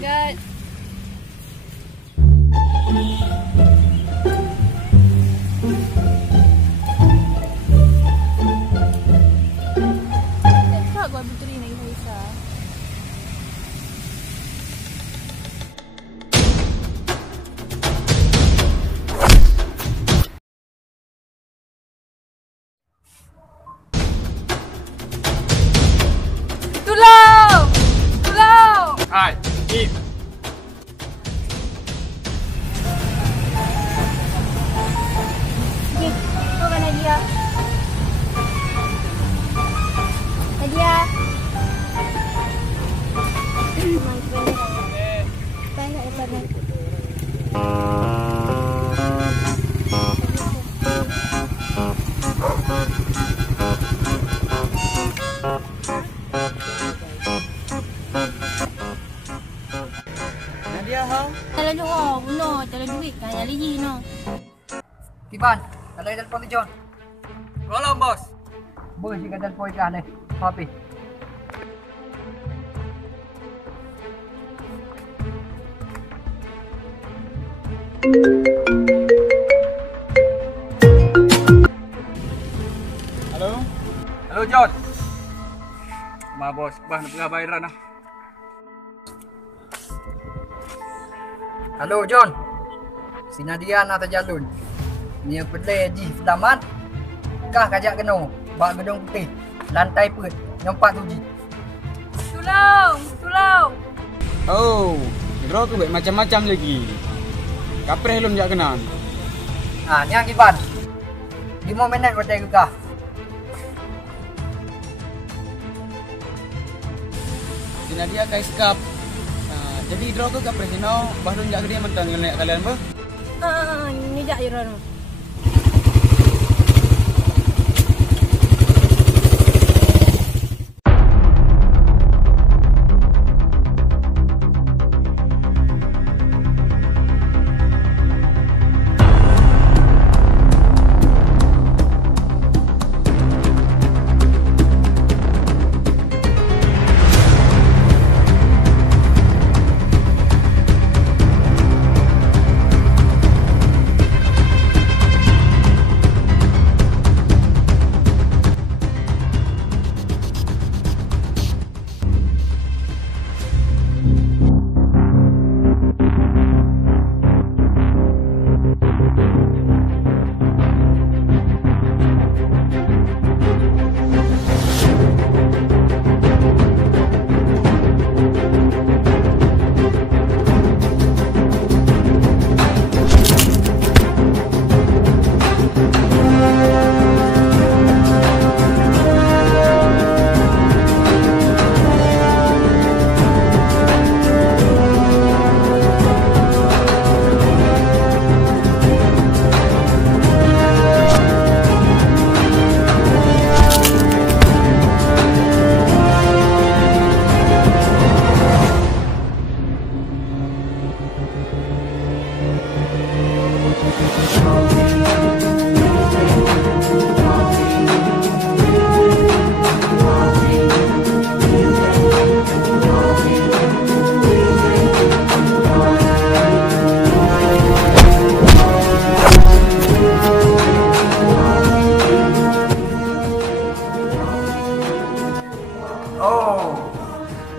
Gat. Tak gua betulin lagi Faisa. Tolong! Tolong! Hai, Im. Dik, kau kan Nadia? Nadia. Tanya depan ni. Nadia, ha? Kalau doa, no, kalau duit kan ada lagi no. Iban, kalau ada telepon tu John. Tolong, bos. Boleh jika telepon ikan ni. Papi. Halo? Halo, John. Bos. Bah, nak pergi bayaran lah. Halo John. Si Nadia nak terjalun. Ni pelai ji selamat. Kah kajak kena. Bak gedung putih. Lantai pet. Nyempat tu ji. Tolong! Tolong! Oh, draw tu baik macam-macam lagi. Kapreh belum jak kenal. Ha, ni Iban. 5 minit bertai ke kah? Si Nadia kai skap. Jadi draw tu kapreh sino, baru jak dia mentang dengan kalian ber. Ni jak Iran.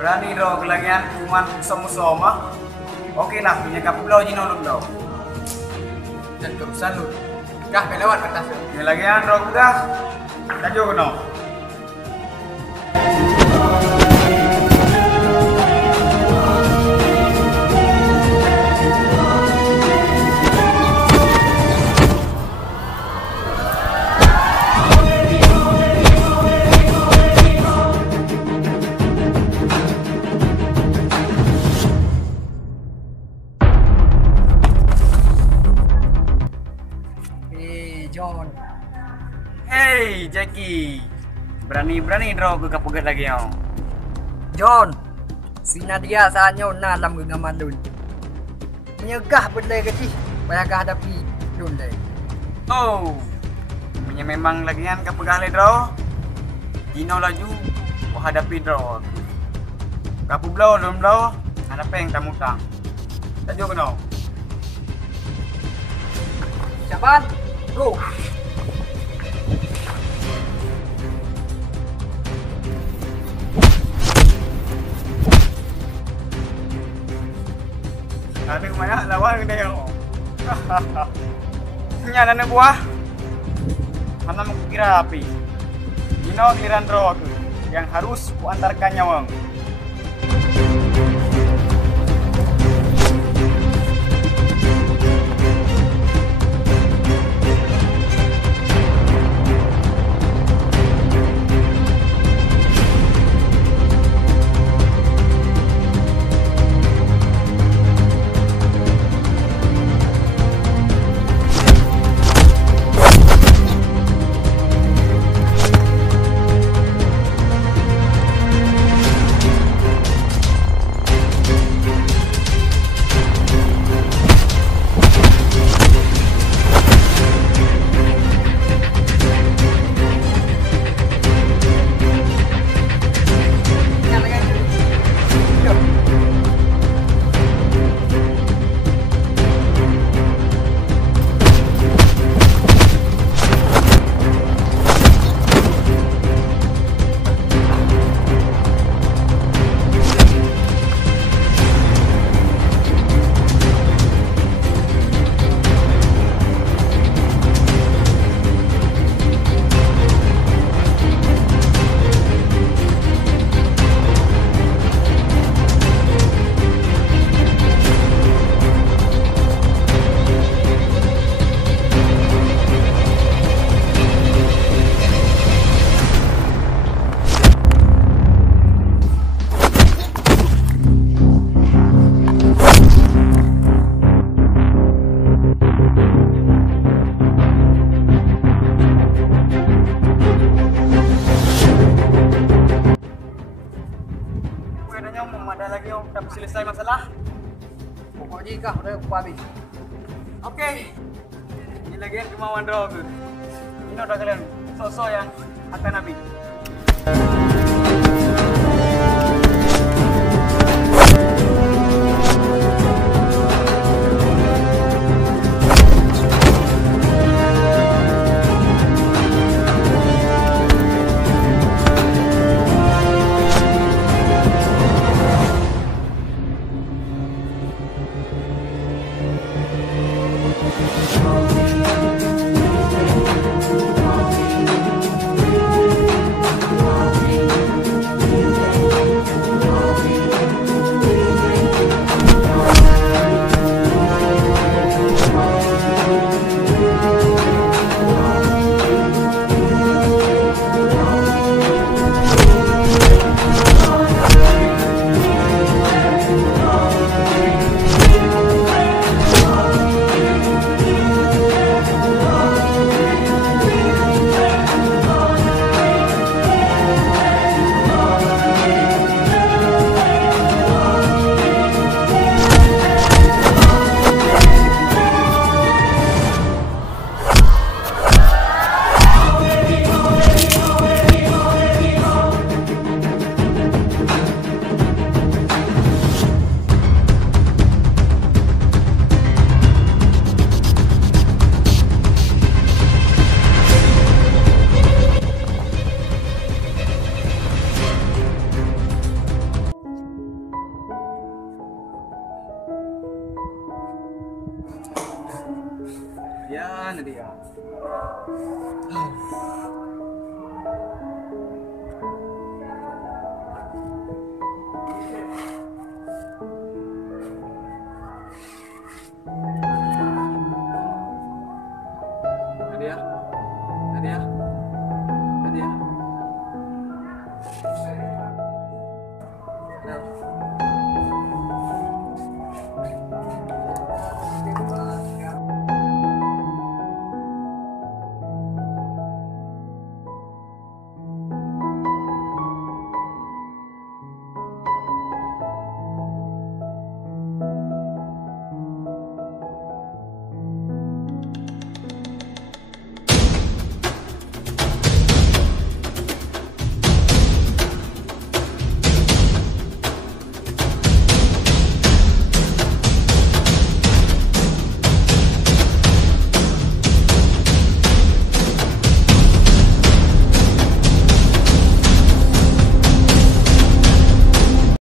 Berani draw kelagian kuman musuh-musuh. Okey lah, punya kapu belau jino lu belau. Dan kerusan lu. Kah pelawat kertas. Ni lagian draw kudah. Laju kena. John. Hey, Jackie. Berani-berani draw ke kapugat lagi yo. John. Si Nadia saatnya na dalam genggaman dun. Menyegah benda kecil. Bayangkah hadapi dun deh. Oh. Punya memang lagian kapugah le draw. Dino laju hadapi draw. Kapu belau belum belau. Mana peng tamu tang. Tajo keno. Siapan? Go. Ada banyak lawan dia. Nyana na buah. Mana mengkira api. Ino giliran roh aku yang harus kuantarkan nyawang. Ada lagi yang dapat selesai masalah. Pokoknya kah udah aku habis. Oke. Ini lagi yang kemauan roh. Ini udah kalian sosok yang akan habis. Ya, Nadia.